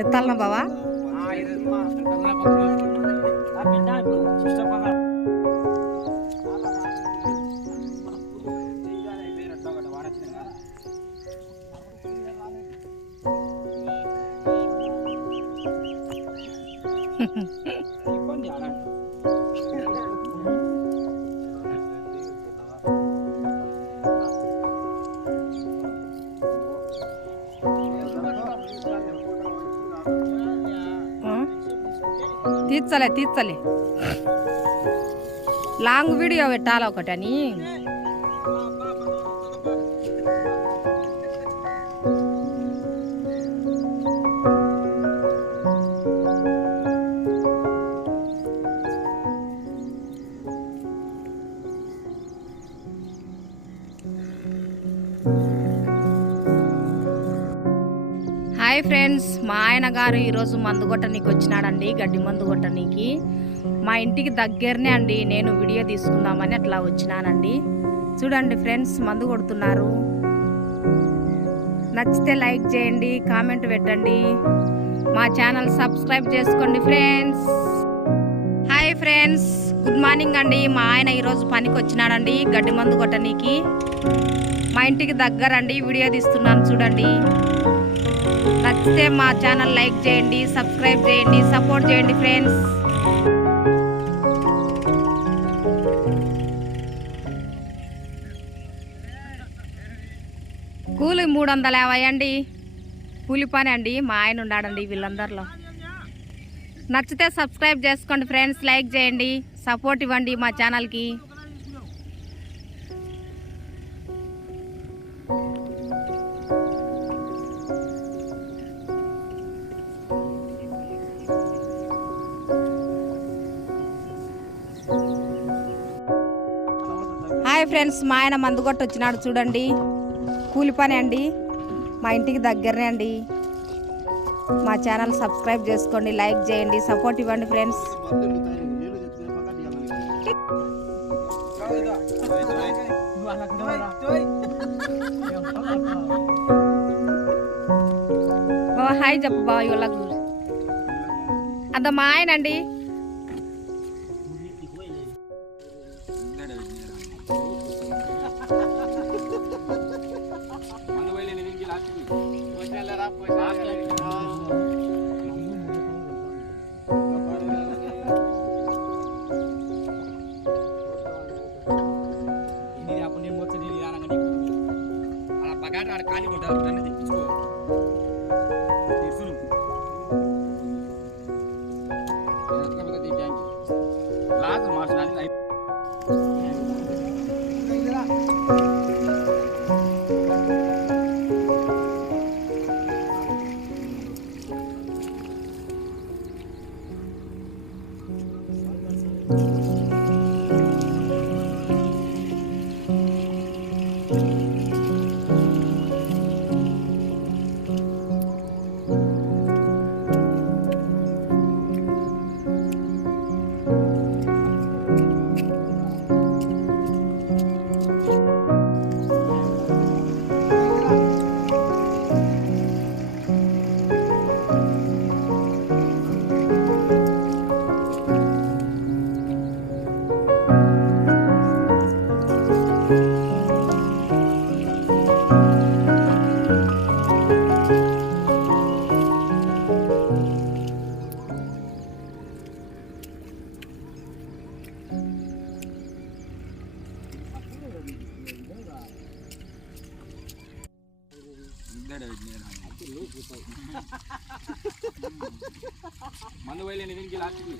ఎత్తాలనా బావా తీర్చలే long video పెట్టాలి ఒకటని. హాయ్ ఫ్రెండ్స్, మా ఆయన గారు ఈరోజు మందు కొట్టనీకి వచ్చినాడండి, గడ్డి మందు కొట్టనీకి. మా ఇంటికి దగ్గరనే అండి, నేను వీడియో తీసుకుందామని అట్లా వచ్చినానండి. చూడండి ఫ్రెండ్స్, మందు కొడుతున్నారు. నచ్చితే లైక్ చేయండి, కామెంట్ పెట్టండి, మా ఛానల్ సబ్స్క్రైబ్ చేసుకోండి friends. Hi friends, good morning అండి. మా ఆయన ఈరోజు పనికి వచ్చినాడండి, గడ్డి మందు కొట్టనీకి. మా ఇంటికి దగ్గరండి, వీడియో తీస్తున్నాను చూడండి. నచ్చితే మా ఛానల్ లైక్ చేయండి, సబ్స్క్రైబ్ చేయండి, సపోర్ట్ చేయండి ఫ్రెండ్స్. కూలి 350 అండి, కూలి పని అండి. మా ఆయన ఉన్నాడండి వీళ్ళందరిలో. నచ్చితే సబ్స్క్రైబ్ చేసుకోండి ఫ్రెండ్స్, లైక్ చేయండి, సపోర్ట్ ఇవ్వండి మా ఛానల్కి. హాయ్ ఫ్రెండ్స్, మా ఆయన మందు కొట్టి వచ్చినాడు చూడండి. కూలి పని అండి, మా ఇంటికి దగ్గరనే అండి. మా ఛానల్ సబ్స్క్రైబ్ చేసుకోండి, లైక్ చేయండి, సపోర్ట్ ఇవ్వండి ఫ్రెండ్స్. బాబా హాయ్ చెప్పు బాబా. ఇవాళ అంత మా ఆయన అండి. మందు పోయలేని దీనికి లాస్ట్కి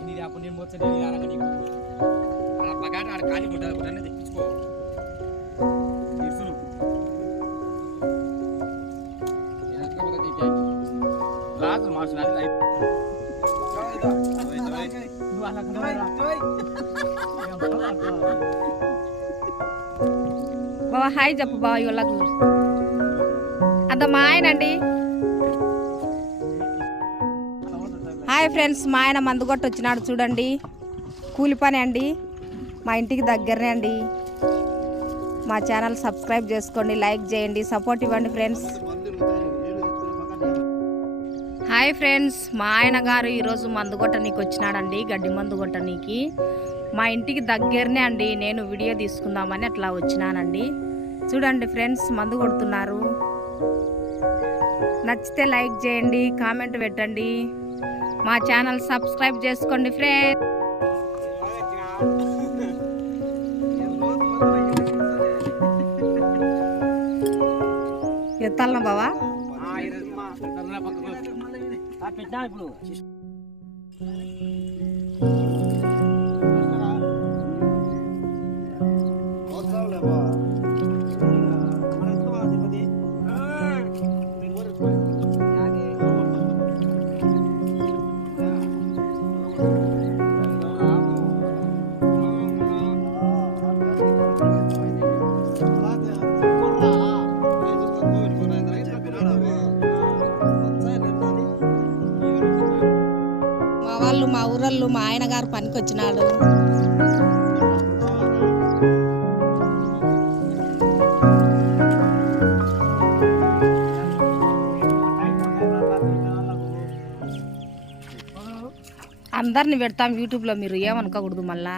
ఇది అప్పుడు నేను వచ్చే బగాట ఆడ ఖాళీ పుట్టాలి పుట్టానే తెప్పించుకో తీసులు లాస్ట్ మార్చిన బావా హాయ్ చెప్పు బావ ఇవాళకు అంత మా ఆయన అండి. హాయ్ ఫ్రెండ్స్, మా ఆయన మందు కొట్టి వచ్చినాడు చూడండి. కూలి పని అండి, మా ఇంటికి దగ్గరనే అండి. మా ఛానల్ సబ్స్క్రైబ్ చేసుకోండి, లైక్ చేయండి, సపోర్ట్ ఇవ్వండి ఫ్రెండ్స్. హాయ్ ఫ్రెండ్స్, మా ఆయన గారు ఈరోజు మందు కొట్టనీకి వచ్చినాడండి, గడ్డి మందు కొట్టనీకి. మా ఇంటికి దగ్గరనే అండి. నేను వీడియో తీసుకుందామని అట్లా వచ్చినానండి. చూడండి ఫ్రెండ్స్, మందు కొడుతున్నారు. నచ్చితే లైక్ చేయండి, కామెంట్ పెట్టండి, మా ఛానల్ సబ్స్క్రైబ్ చేసుకోండి ఫ్రెండ్స్. ఎత్తాలనా బావా? పెట్టా ఇప్పుడు మా ఊరళ్ళు మా ఆయన గారు పనికి వచ్చినాడు. అందరిని పెడతాం యూట్యూబ్లో, మీరు ఏమనుకోకూడదు మళ్ళా.